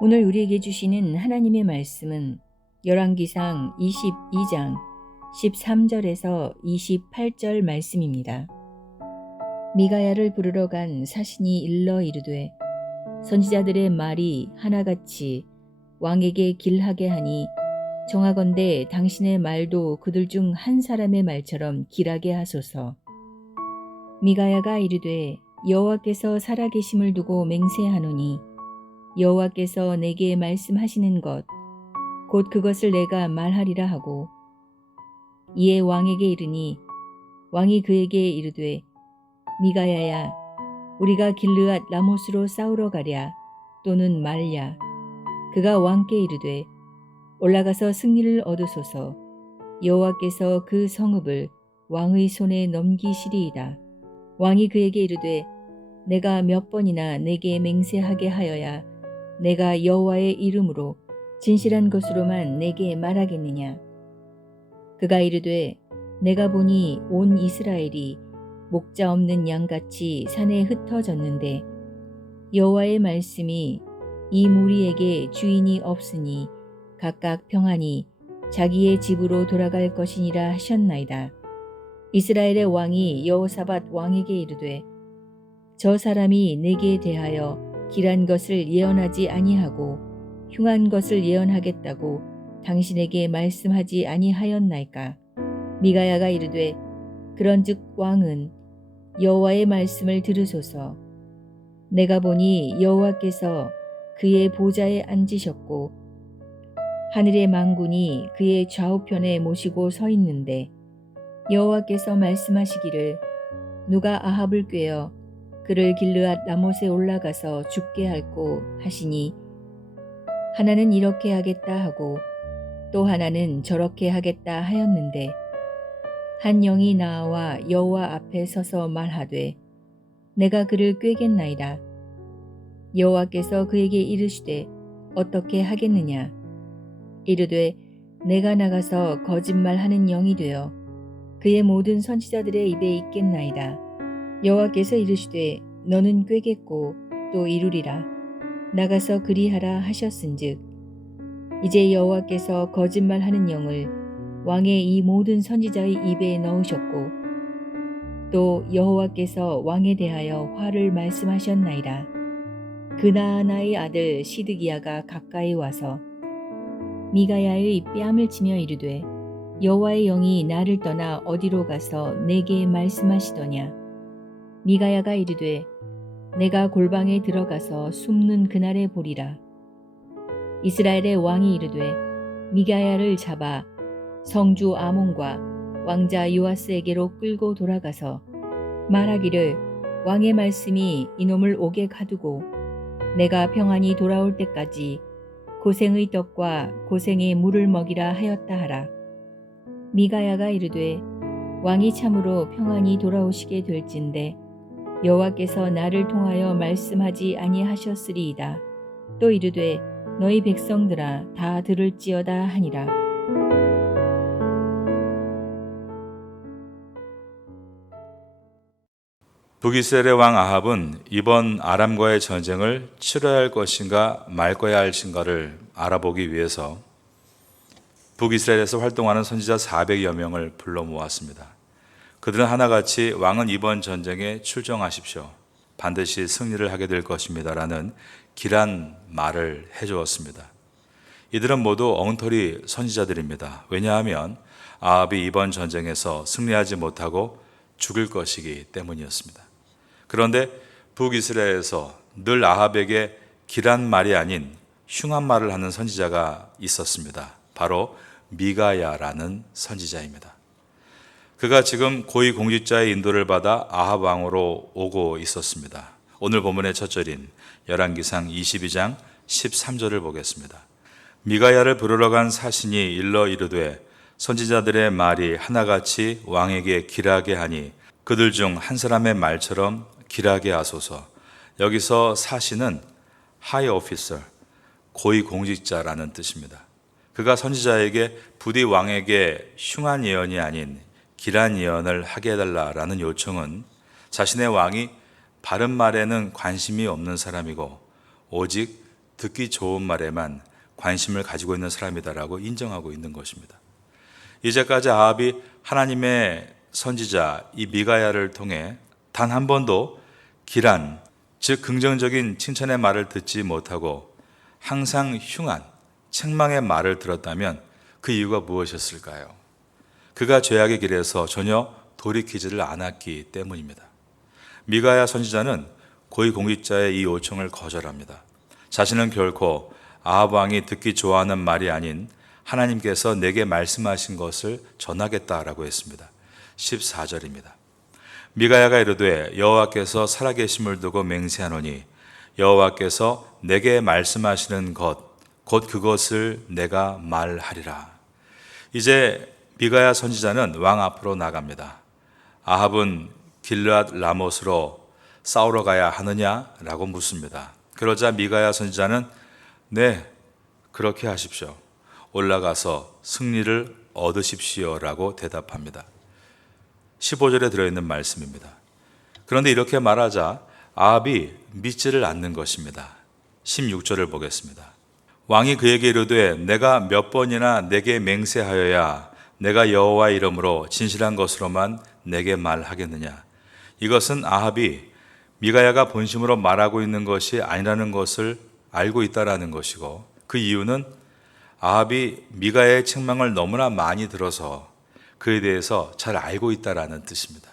오늘 우리에게 주시는 하나님의 말씀은 열왕기상 22장 13절에서 28절 말씀입니다. 미가야를 부르러 간 사신이 일러 이르되 선지자들의 말이 하나같이 왕에게 길하게 하니 정하건대 당신의 말도 그들 중 한 사람의 말처럼 길하게 하소서. 미가야가 이르되 여호와께서 살아계심을 두고 맹세하노니 여호와께서 내게 말씀하시는 것 곧 그것을 내가 말하리라 하고 이에 왕에게 이르니 왕이 그에게 이르되 미가야야 우리가 길르앗 라못으로 싸우러 가랴 또는 말랴. 그가 왕께 이르되 올라가서 승리를 얻으소서. 여호와께서 그 성읍을 왕의 손에 넘기시리이다. 왕이 그에게 이르되 내가 몇 번이나 내게 맹세하게 하여야 내가 여호와의 이름으로 진실한 것으로만 내게 말하겠느냐. 그가 이르되 내가 보니 온 이스라엘이 목자 없는 양같이 산에 흩어졌는데 여호와의 말씀이 이 무리에게 주인이 없으니 각각 평안히 자기의 집으로 돌아갈 것이니라 하셨나이다. 이스라엘의 왕이 여호사밧 왕에게 이르되 저 사람이 내게 대하여 길한 것을 예언하지 아니하고 흉한 것을 예언하겠다고 당신에게 말씀하지 아니하였나이까. 미가야가 이르되 그런즉 왕은 여호와의 말씀을 들으소서. 내가 보니 여호와께서 그의 보좌에 앉으셨고 하늘의 만군이 그의 좌우편에 모시고 서 있는데 여호와께서 말씀하시기를 누가 아합을 꾀어 그를 길르앗 라못에 올라가서 죽게 할꼬 하시니 하나는 이렇게 하겠다 하고 또 하나는 저렇게 하겠다 하였는데 한 영이 나와 여호와 앞에 서서 말하되 내가 그를 꾀겠나이다. 여호와께서 그에게 이르시되 어떻게 하겠느냐. 이르되 내가 나가서 거짓말하는 영이 되어 그의 모든 선지자들의 입에 있겠나이다. 여호와께서 이르시되 너는 꾀겠고 또 이루리라. 나가서 그리하라 하셨은즉 이제 여호와께서 거짓말하는 영을 왕의 이 모든 선지자의 입에 넣으셨고 또 여호와께서 왕에 대하여 화를 말씀하셨나이다. 그나아나의 아들 시드기야가 가까이 와서 미가야의 뺨을 치며 이르되 여호와의 영이 나를 떠나 어디로 가서 내게 말씀하시더냐. 미가야가 이르되 내가 골방에 들어가서 숨는 그날에 보리라. 이스라엘의 왕이 이르되 미가야를 잡아 성주 아몬과 왕자 요아스에게로 끌고 돌아가서 말하기를 왕의 말씀이 이놈을 옥에 가두고 내가 평안히 돌아올 때까지 고생의 떡과 고생의 물을 먹이라 하였다 하라. 미가야가 이르되 왕이 참으로 평안히 돌아오시게 될진데 여호와께서 나를 통하여 말씀하지 아니하셨으리이다. 또 이르되 너희 백성들아 다 들을지어다 하니라. 북이스라엘의 왕 아합은 이번 아람과의 전쟁을 치러야 할 것인가 말 거야 할진가를 알아보기 위해서 북이스라엘에서 활동하는 선지자 400여 명을 불러 모았습니다. 그들은 하나같이 왕은 이번 전쟁에 출정하십시오. 반드시 승리를 하게 될 것입니다. 라는 길한 말을 해주었습니다. 이들은 모두 엉터리 선지자들입니다. 왜냐하면 아합이 이번 전쟁에서 승리하지 못하고 죽을 것이기 때문이었습니다. 그런데 북이스라엘에서 늘 아합에게 길한 말이 아닌 흉한 말을 하는 선지자가 있었습니다. 바로 미가야라는 선지자입니다. 그가 지금 고위공직자의 인도를 받아 아합 왕으로 오고 있었습니다. 오늘 본문의 첫 절인 열왕기상 22장 13절을 보겠습니다. 미가야를 부르러 간 사신이 일러 이르되 선지자들의 말이 하나같이 왕에게 길하게 하니 그들 중 한 사람의 말처럼 길하게 하소서. 여기서 사신은 하이 오피서, 고위공직자라는 뜻입니다. 그가 선지자에게 부디 왕에게 흉한 예언이 아닌 길한 예언을 하게 해달라라는 요청은 자신의 왕이 바른 말에는 관심이 없는 사람이고 오직 듣기 좋은 말에만 관심을 가지고 있는 사람이다라고 인정하고 있는 것입니다. 이제까지 아합이 하나님의 선지자 이 미가야를 통해 단 한 번도 길한, 즉 긍정적인 칭찬의 말을 듣지 못하고 항상 흉한, 책망의 말을 들었다면 그 이유가 무엇이었을까요? 그가 죄악의 길에서 전혀 돌이키지를 않았기 때문입니다. 미가야 선지자는 고위공직자의 이 요청을 거절합니다. 자신은 결코 아합 왕이 듣기 좋아하는 말이 아닌 하나님께서 내게 말씀하신 것을 전하겠다라고 했습니다. 14절입니다. 미가야가 이르되 여호와께서 살아계심을 두고 맹세하노니 여호와께서 내게 말씀하시는 것 곧 그것을 내가 말하리라. 이제 미가야 선지자는 왕 앞으로 나갑니다. 아합은 길르앗 라못으로 싸우러 가야 하느냐라고 묻습니다. 그러자 미가야 선지자는 네, 그렇게 하십시오. 올라가서 승리를 얻으십시오라고 대답합니다. 15절에 들어있는 말씀입니다. 그런데 이렇게 말하자 아합이 믿지를 않는 것입니다. 16절을 보겠습니다. 왕이 그에게 이르되 내가 몇 번이나 내게 맹세하여야 내가 여호와의 이름으로 진실한 것으로만 내게 말하겠느냐. 이것은 아합이 미가야가 본심으로 말하고 있는 것이 아니라는 것을 알고 있다라는 것이고 그 이유는 아합이 미가야의 책망을 너무나 많이 들어서 그에 대해서 잘 알고 있다라는 뜻입니다.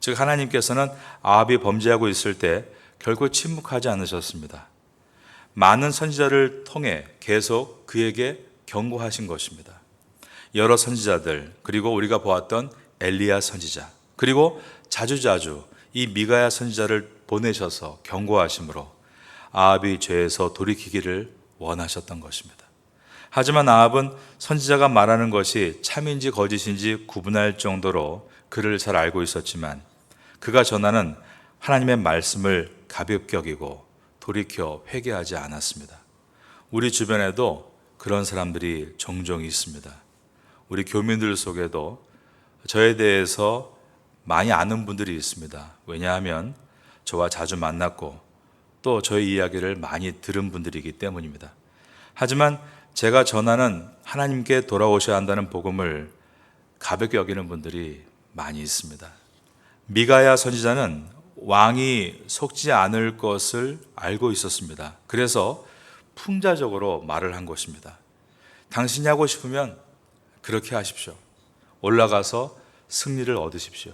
즉 하나님께서는 아합이 범죄하고 있을 때 결코 침묵하지 않으셨습니다. 많은 선지자를 통해 계속 그에게 경고하신 것입니다. 여러 선지자들 그리고 우리가 보았던 엘리야 선지자 그리고 자주자주 이 미가야 선지자를 보내셔서 경고하심으로 아합이 죄에서 돌이키기를 원하셨던 것입니다. 하지만 아합은 선지자가 말하는 것이 참인지 거짓인지 구분할 정도로 그를 잘 알고 있었지만 그가 전하는 하나님의 말씀을 가볍게 여기고 돌이켜 회개하지 않았습니다. 우리 주변에도 그런 사람들이 종종 있습니다. 우리 교민들 속에도 저에 대해서 많이 아는 분들이 있습니다. 왜냐하면 저와 자주 만났고 또 저의 이야기를 많이 들은 분들이기 때문입니다. 하지만 제가 전하는 하나님께 돌아오셔야 한다는 복음을 가볍게 여기는 분들이 많이 있습니다. 미가야 선지자는 왕이 속지 않을 것을 알고 있었습니다. 그래서 풍자적으로 말을 한 것입니다. 당신이 하고 싶으면 그렇게 하십시오. 올라가서 승리를 얻으십시오.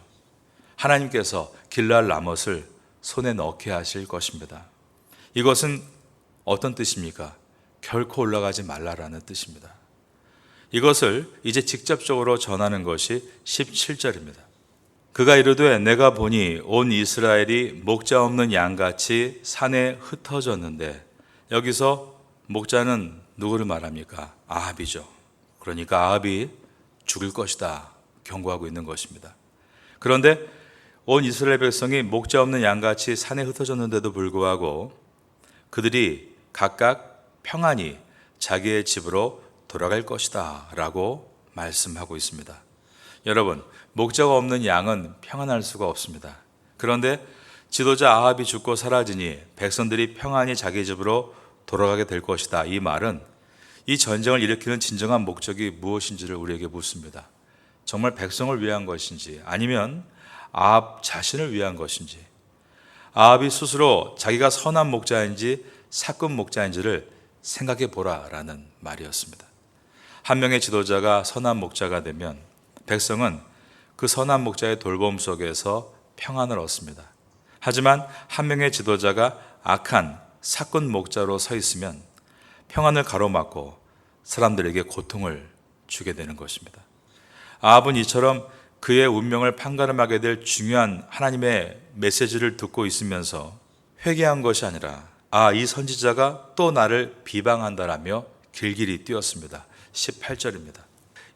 하나님께서 길르앗 라못을 손에 넣게 하실 것입니다. 이것은 어떤 뜻입니까? 결코 올라가지 말라라는 뜻입니다. 이것을 이제 직접적으로 전하는 것이 17절입니다. 그가 이르되 내가 보니 온 이스라엘이 목자 없는 양같이 산에 흩어졌는데 여기서 목자는 누구를 말합니까? 아합이죠. 그러니까 아합이 죽을 것이다 경고하고 있는 것입니다. 그런데 온 이스라엘 백성이 목자 없는 양같이 산에 흩어졌는데도 불구하고 그들이 각각 평안히 자기의 집으로 돌아갈 것이다 라고 말씀하고 있습니다. 여러분, 목자가 없는 양은 평안할 수가 없습니다. 그런데 지도자 아합이 죽고 사라지니 백성들이 평안히 자기 집으로 돌아가게 될 것이다. 이 말은 이 전쟁을 일으키는 진정한 목적이 무엇인지를 우리에게 묻습니다. 정말 백성을 위한 것인지 아니면 아합 자신을 위한 것인지 아합이 스스로 자기가 선한 목자인지 사꾼 목자인지를 생각해 보라라는 말이었습니다. 한 명의 지도자가 선한 목자가 되면 백성은 그 선한 목자의 돌봄 속에서 평안을 얻습니다. 하지만 한 명의 지도자가 악한 사꾼 목자로 서 있으면 평안을 가로막고 사람들에게 고통을 주게 되는 것입니다. 아합은 이처럼 그의 운명을 판가름하게 될 중요한 하나님의 메시지를 듣고 있으면서 회개한 것이 아니라 이 선지자가 또 나를 비방한다라며 길길이 뛰었습니다. 18절입니다.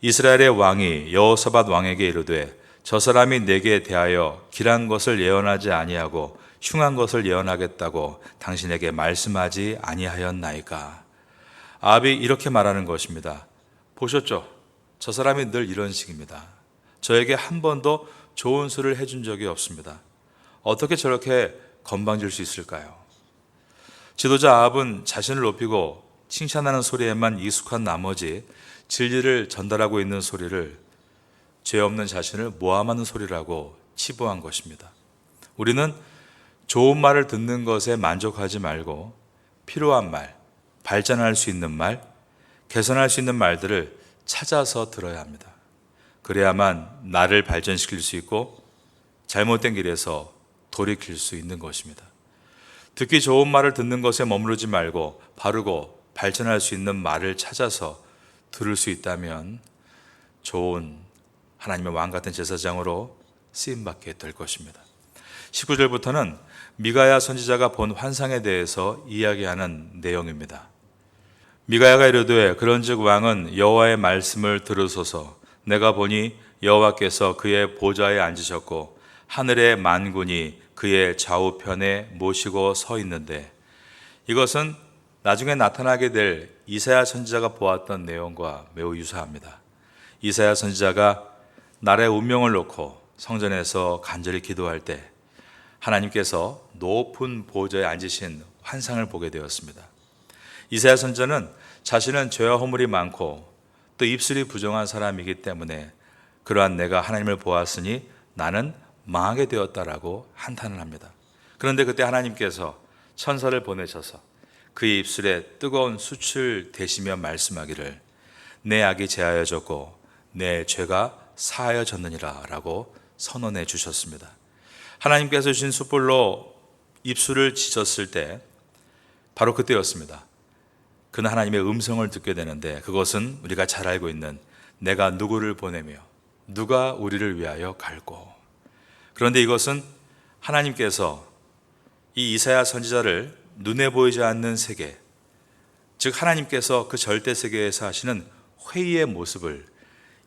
이스라엘의 왕이 여호사밧 왕에게 이르되 저 사람이 내게 대하여 길한 것을 예언하지 아니하고 흉한 것을 예언하겠다고 당신에게 말씀하지 아니하였나이까. 아합이 이렇게 말하는 것입니다. 보셨죠? 저 사람이 늘 이런 식입니다. 저에게 한 번도 좋은 소리를 해준 적이 없습니다. 어떻게 저렇게 건방질 수 있을까요? 지도자 아합은 자신을 높이고 칭찬하는 소리에만 익숙한 나머지 진리를 전달하고 있는 소리를 죄 없는 자신을 모함하는 소리라고 치부한 것입니다. 우리는 좋은 말을 듣는 것에 만족하지 말고 필요한 말, 발전할 수 있는 말, 개선할 수 있는 말들을 찾아서 들어야 합니다. 그래야만 나를 발전시킬 수 있고 잘못된 길에서 돌이킬 수 있는 것입니다. 듣기 좋은 말을 듣는 것에 머무르지 말고 바르고 발전할 수 있는 말을 찾아서 들을 수 있다면 좋은 하나님의 왕 같은 제사장으로 쓰임받게 될 것입니다. 19절부터는 미가야 선지자가 본 환상에 대해서 이야기하는 내용입니다. 미가야가 이르되 그런즉 왕은 여호와의 말씀을 들으소서. 내가 보니 여호와께서 그의 보좌에 앉으셨고 하늘의 만군이 그의 좌우편에 모시고 서 있는데, 이것은 나중에 나타나게 될 이사야 선지자가 보았던 내용과 매우 유사합니다. 이사야 선지자가 나라의 운명을 놓고 성전에서 간절히 기도할 때 하나님께서 높은 보좌에 앉으신 환상을 보게 되었습니다. 이사야 선지자는 자신은 죄와 허물이 많고 또 입술이 부정한 사람이기 때문에 그러한 내가 하나님을 보았으니 나는 망하게 되었다라고 한탄을 합니다. 그런데 그때 하나님께서 천사를 보내셔서 그의 입술에 뜨거운 숯을 대시며 말씀하기를 내 악이 제하여졌고 내 죄가 사하여졌느니라 라고 선언해 주셨습니다. 하나님께서 주신 숯불로 입술을 지졌을 때 바로 그때였습니다. 그는 하나님의 음성을 듣게 되는데, 그것은 우리가 잘 알고 있는 내가 누구를 보내며 누가 우리를 위하여 갈고. 그런데 이것은 하나님께서 이 이사야 선지자를 눈에 보이지 않는 세계, 즉 하나님께서 그 절대 세계에서 하시는 회의의 모습을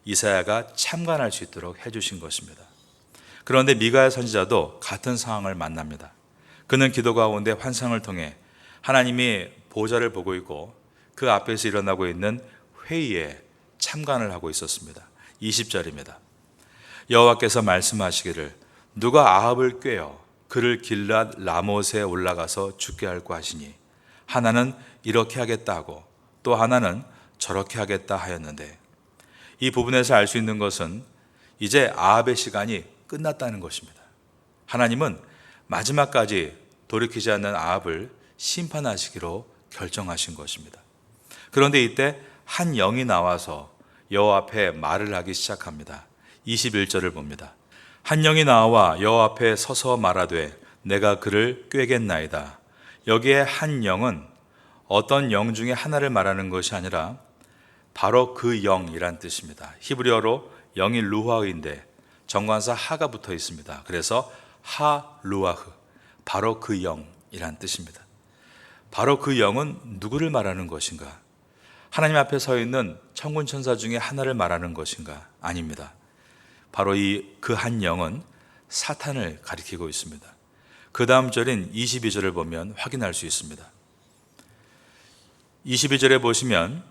이사야가 참관할 수 있도록 해주신 것입니다. 그런데 미가야 선지자도 같은 상황을 만납니다. 그는 기도 가운데 환상을 통해 하나님이 보좌를 보고 있고 그 앞에서 일어나고 있는 회의에 참관을 하고 있었습니다. 20절입니다. 여호와께서 말씀하시기를 누가 아합을 꾀어 그를 길랏 라못에 올라가서 죽게 할고 하시니 하나는 이렇게 하겠다 하고 또 하나는 저렇게 하겠다 하였는데, 이 부분에서 알 수 있는 것은 이제 아합의 시간이 끝났다는 것입니다. 하나님은 마지막까지 돌이키지 않는 아합을 심판하시기로 결정하신 것입니다. 그런데 이때 한 영이 나와서 여호와 앞에 말을 하기 시작합니다. 21절을 봅니다. 한 영이 나와 여호와 앞에 서서 말하되 내가 그를 꾀겠나이다. 여기에 한 영은 어떤 영 중에 하나를 말하는 것이 아니라 바로 그 영이란 뜻입니다. 히브리어로 영이 루아흐인데 정관사 하가 붙어 있습니다. 그래서 하 루아흐, 바로 그 영이란 뜻입니다. 바로 그 영은 누구를 말하는 것인가? 하나님 앞에 서 있는 천군 천사 중에 하나를 말하는 것인가? 아닙니다. 바로 그 한 영은 사탄을 가리키고 있습니다. 그 다음 절인 22절을 보면 확인할 수 있습니다. 22절에 보시면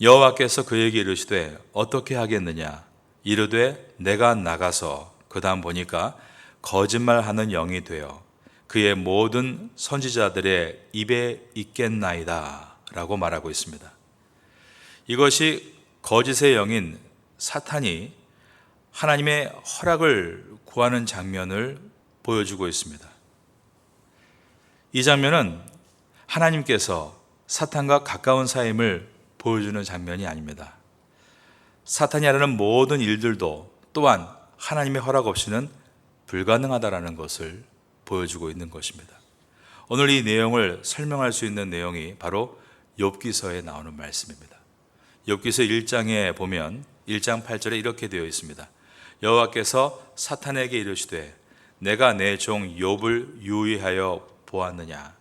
여호와께서 그에게 이르시되 어떻게 하겠느냐? 이르되 내가 나가서, 그 다음 보니까 거짓말하는 영이 되어 그의 모든 선지자들의 입에 있겠나이다 라고 말하고 있습니다. 이것이 거짓의 영인 사탄이 하나님의 허락을 구하는 장면을 보여주고 있습니다. 이 장면은 하나님께서 사탄과 가까운 사임을 보여주는 장면이 아닙니다. 사탄이 하려는 모든 일들도 또한 하나님의 허락 없이는 불가능하다라는 것을 보여주고 있는 것입니다. 오늘 이 내용을 설명할 수 있는 내용이 바로 욥기서에 나오는 말씀입니다. 욥기서 1장에 보면 1장 8절에 이렇게 되어 있습니다. 여호와께서 사탄에게 이르시되 내가 내 종 욥을 유의하여 보았느냐?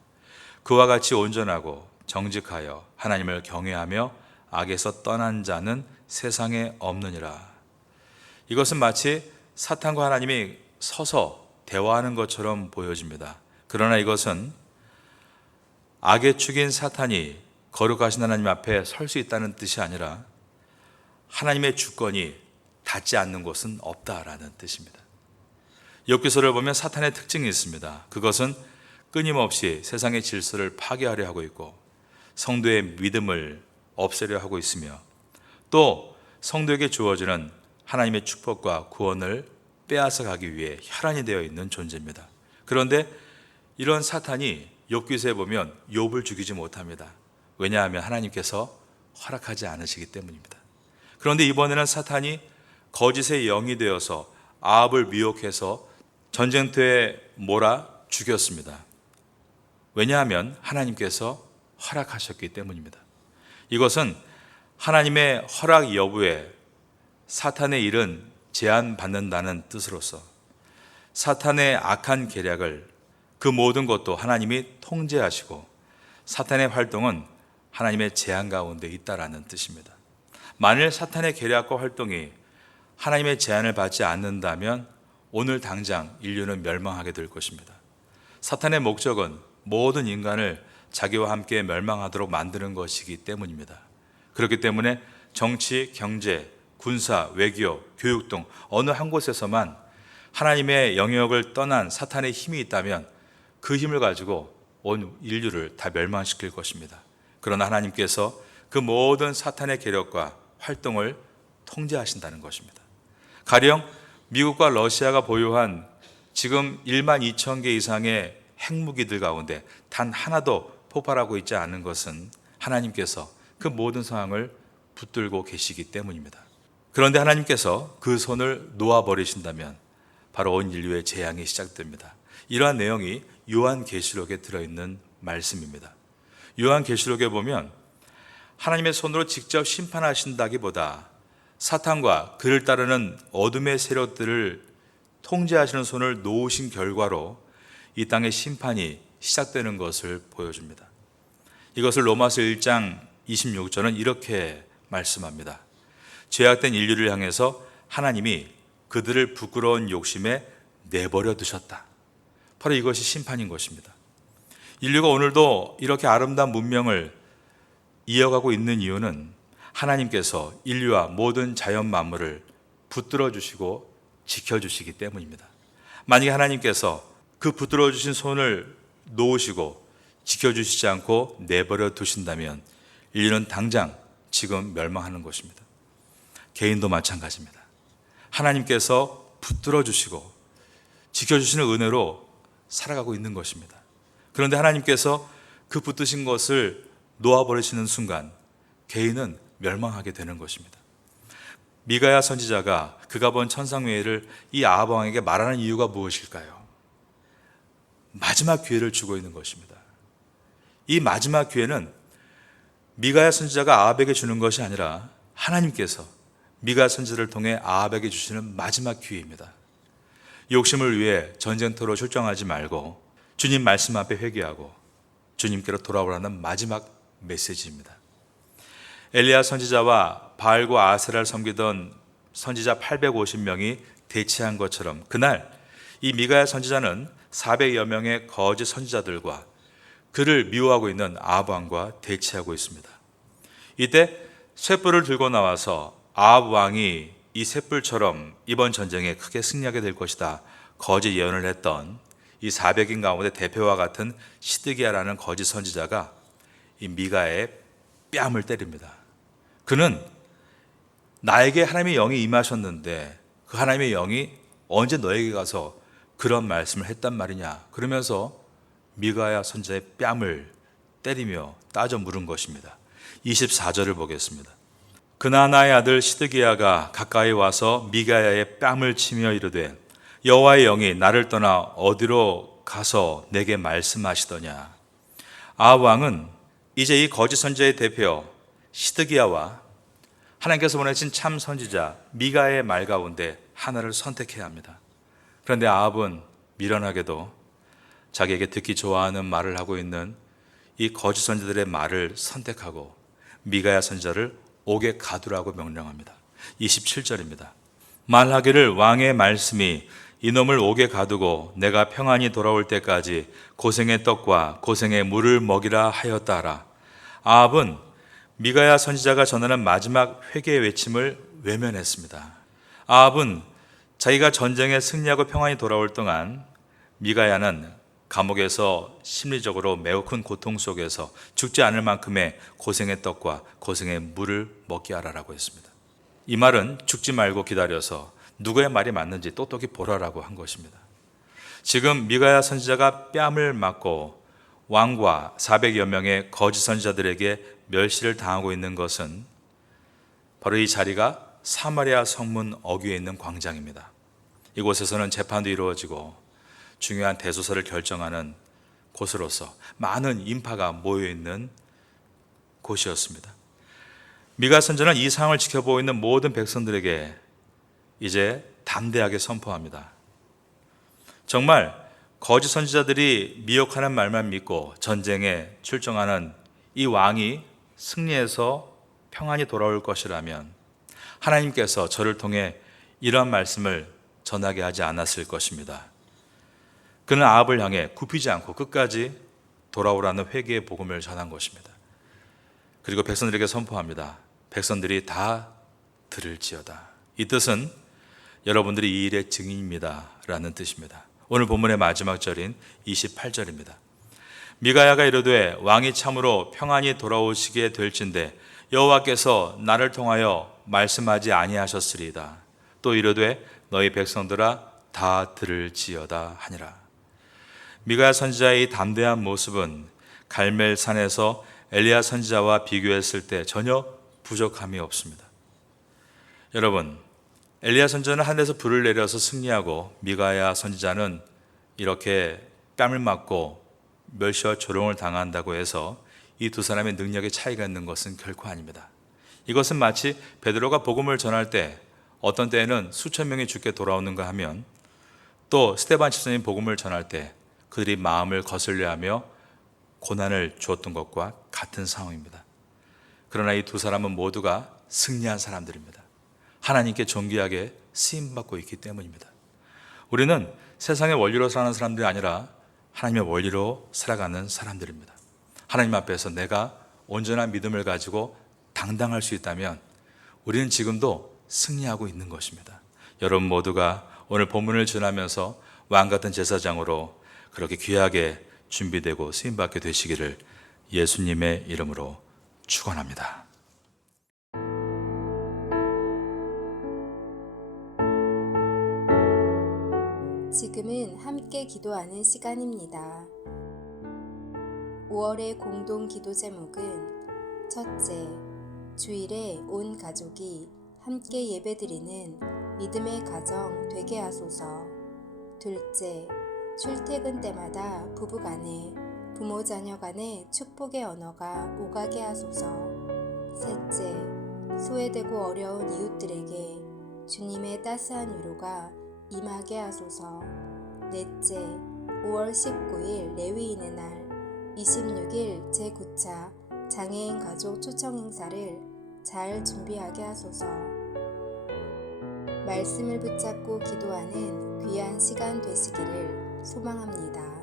그와 같이 온전하고 정직하여 하나님을 경외하며 악에서 떠난 자는 세상에 없느니라. 이것은 마치 사탄과 하나님이 서서 대화하는 것처럼 보여집니다. 그러나 이것은 악의 축인 사탄이 거룩하신 하나님 앞에 설 수 있다는 뜻이 아니라 하나님의 주권이 닿지 않는 곳은 없다라는 뜻입니다. 욥기서를 보면 사탄의 특징이 있습니다. 그것은 끊임없이 세상의 질서를 파괴하려 하고 있고 성도의 믿음을 없애려 하고 있으며 또 성도에게 주어지는 하나님의 축복과 구원을 빼앗아 가기 위해 혈안이 되어 있는 존재입니다. 그런데 이런 사탄이 욥기서에 보면 욥을 죽이지 못합니다. 왜냐하면 하나님께서 허락하지 않으시기 때문입니다. 그런데 이번에는 사탄이 거짓의 영이 되어서 아합을 미혹해서 전쟁터에 몰아 죽였습니다. 왜냐하면 하나님께서 허락하셨기 때문입니다. 이것은 하나님의 허락 여부에 사탄의 일은 제한받는다는 뜻으로서 사탄의 악한 계략을 그 모든 것도 하나님이 통제하시고 사탄의 활동은 하나님의 제한 가운데 있다라는 뜻입니다. 만일 사탄의 계략과 활동이 하나님의 제한을 받지 않는다면 오늘 당장 인류는 멸망하게 될 것입니다. 사탄의 목적은 모든 인간을 자기와 함께 멸망하도록 만드는 것이기 때문입니다. 그렇기 때문에 정치, 경제, 군사, 외교, 교육 등 어느 한 곳에서만 하나님의 영역을 떠난 사탄의 힘이 있다면 그 힘을 가지고 온 인류를 다 멸망시킬 것입니다. 그러나 하나님께서 그 모든 사탄의 계략과 활동을 통제하신다는 것입니다. 가령 미국과 러시아가 보유한 지금 1만 2천 개 이상의 핵무기들 가운데 단 하나도 폭발하고 있지 않은 것은 하나님께서 그 모든 상황을 붙들고 계시기 때문입니다. 그런데 하나님께서 그 손을 놓아버리신다면 바로 온 인류의 재앙이 시작됩니다. 이러한 내용이 요한계시록에 들어있는 말씀입니다. 요한계시록에 보면 하나님의 손으로 직접 심판하신다기보다 사탄과 그를 따르는 어둠의 세력들을 통제하시는 손을 놓으신 결과로 이 땅의 심판이 시작되는 것을 보여줍니다. 이것을 로마서 1장 26절은 이렇게 말씀합니다. 죄악된 인류를 향해서 하나님이 그들을 부끄러운 욕심에 내버려 두셨다. 바로 이것이 심판인 것입니다. 인류가 오늘도 이렇게 아름다운 문명을 이어가고 있는 이유는 하나님께서 인류와 모든 자연 만물을 붙들어 주시고 지켜주시기 때문입니다. 만약에 하나님께서 그 붙들어 주신 손을 놓으시고 지켜주시지 않고 내버려 두신다면 인류는 당장 지금 멸망하는 것입니다. 개인도 마찬가지입니다. 하나님께서 붙들어 주시고 지켜주시는 은혜로 살아가고 있는 것입니다. 그런데 하나님께서 그 붙드신 것을 놓아버리시는 순간 개인은 멸망하게 되는 것입니다. 미가야 선지자가 그가 본 천상회의를 이 아합 왕에게 말하는 이유가 무엇일까요? 마지막 기회를 주고 있는 것입니다. 이 마지막 기회는 미가야 선지자가 아합에게 주는 것이 아니라 하나님께서 미가야 선지자를 통해 아합에게 주시는 마지막 기회입니다. 욕심을 위해 전쟁터로 출정하지 말고 주님 말씀 앞에 회개하고 주님께로 돌아오라는 마지막 메시지입니다. 엘리야 선지자와 바알과 아세라를 섬기던 선지자 850명이 대치한 것처럼 그날 이 미가야 선지자는 400여 명의 거짓 선지자들과 그를 미워하고 있는 아합 왕과 대치하고 있습니다. 이때 횃불을 들고 나와서 아합 왕이 이 횃불처럼 이번 전쟁에 크게 승리하게 될 것이다 거짓 예언을 했던 이 400인 가운데 대표와 같은 시드기야라는 거짓 선지자가 이 미가의 뺨을 때립니다. 그는 나에게 하나님의 영이 임하셨는데 그 하나님의 영이 언제 너에게 가서 그런 말씀을 했단 말이냐 그러면서 미가야 선지자의 뺨을 때리며 따져 물은 것입니다. 24절을 보겠습니다. 그나나의 아들 시드기야가 가까이 와서 미가야의 뺨을 치며 이르되 여호와의 영이 나를 떠나 어디로 가서 내게 말씀하시더냐. 아합 왕은 이제 이 거짓 선지자의 대표 시드기야와 하나님께서 보내신 참 선지자 미가야의 말 가운데 하나를 선택해야 합니다. 그런데 아합은 미련하게도 자기에게 듣기 좋아하는 말을 하고 있는 이 거짓 선지자들의 말을 선택하고 미가야 선지자를 옥에 가두라고 명령합니다. 27절입니다. 말하기를 왕의 말씀이 이놈을 옥에 가두고 내가 평안히 돌아올 때까지 고생의 떡과 고생의 물을 먹이라 하였다 하라. 아합은 미가야 선지자가 전하는 마지막 회개의 외침을 외면했습니다. 아합은 자기가 전쟁에 승리하고 평안히 돌아올 동안 미가야는 감옥에서 심리적으로 매우 큰 고통 속에서 죽지 않을 만큼의 고생의 떡과 고생의 물을 먹게 하라라고 했습니다. 이 말은 죽지 말고 기다려서 누구의 말이 맞는지 똑똑히 보라라고 한 것입니다. 지금 미가야 선지자가 뺨을 맞고 왕과 400여 명의 거짓 선지자들에게 멸시를 당하고 있는 것은 바로 이 자리가 사마리아 성문 어귀에 있는 광장입니다. 이곳에서는 재판도 이루어지고 중요한 대소사를 결정하는 곳으로서 많은 인파가 모여있는 곳이었습니다. 미가 선지자는 이 상황을 지켜보고 있는 모든 백성들에게 이제 담대하게 선포합니다. 정말 거짓 선지자들이 미혹하는 말만 믿고 전쟁에 출정하는 이 왕이 승리해서 평안히 돌아올 것이라면 하나님께서 저를 통해 이러한 말씀을 전하게 하지 않았을 것입니다. 그는 아합을 향해 굽히지 않고 끝까지 돌아오라는 회개의 복음을 전한 것입니다. 그리고 백성들에게 선포합니다. 백성들이 다 들을지어다. 이 뜻은 여러분들이 이 일의 증인입니다 라는 뜻입니다. 오늘 본문의 마지막 절인 28절입니다. 미가야가 이르되 왕이 참으로 평안히 돌아오시게 될진대 여호와께서 나를 통하여 말씀하지 아니하셨으리이다. 또 이르되 너희 백성들아 다 들을지어다 하니라. 미가야 선지자의 담대한 모습은 갈멜산에서 엘리야 선지자와 비교했을 때 전혀 부족함이 없습니다. 여러분, 엘리야 선지자는 하늘에서 불을 내려서 승리하고 미가야 선지자는 이렇게 뺨을 맞고 멸시와 조롱을 당한다고 해서 이 두 사람의 능력의 차이가 있는 것은 결코 아닙니다. 이것은 마치 베드로가 복음을 전할 때 어떤 때에는 수천 명이 죽게 돌아오는가 하면 또 스데반 집사님 복음을 전할 때 그들이 마음을 거슬려하며 고난을 주었던 것과 같은 상황입니다. 그러나 이 두 사람은 모두가 승리한 사람들입니다. 하나님께 존귀하게 쓰임받고 있기 때문입니다. 우리는 세상의 원리로 사는 사람들이 아니라 하나님의 원리로 살아가는 사람들입니다. 하나님 앞에서 내가 온전한 믿음을 가지고 당당할 수 있다면 우리는 지금도 승리하고 있는 것입니다. 여러분 모두가 오늘 본문을 전하면서 왕같은 제사장으로 그렇게 귀하게 준비되고 쓰임받게 되시기를 예수님의 이름으로 축원합니다. 지금은 함께 기도하는 시간입니다. 5월의 공동 기도 제목은 첫째, 주일에 온 가족이 함께 예배드리는 믿음의 가정 되게 하소서. 둘째, 출퇴근 때마다 부부간에 부모 자녀 간의 축복의 언어가 오가게 하소서. 셋째, 소외되고 어려운 이웃들에게 주님의 따스한 위로가 임하게 하소서. 넷째, 5월 19일 레위인의 날 26일 제9차 장애인 가족 초청 행사를 잘 준비하게 하소서. 말씀을 붙잡고 기도하는 귀한 시간 되시기를 소망합니다.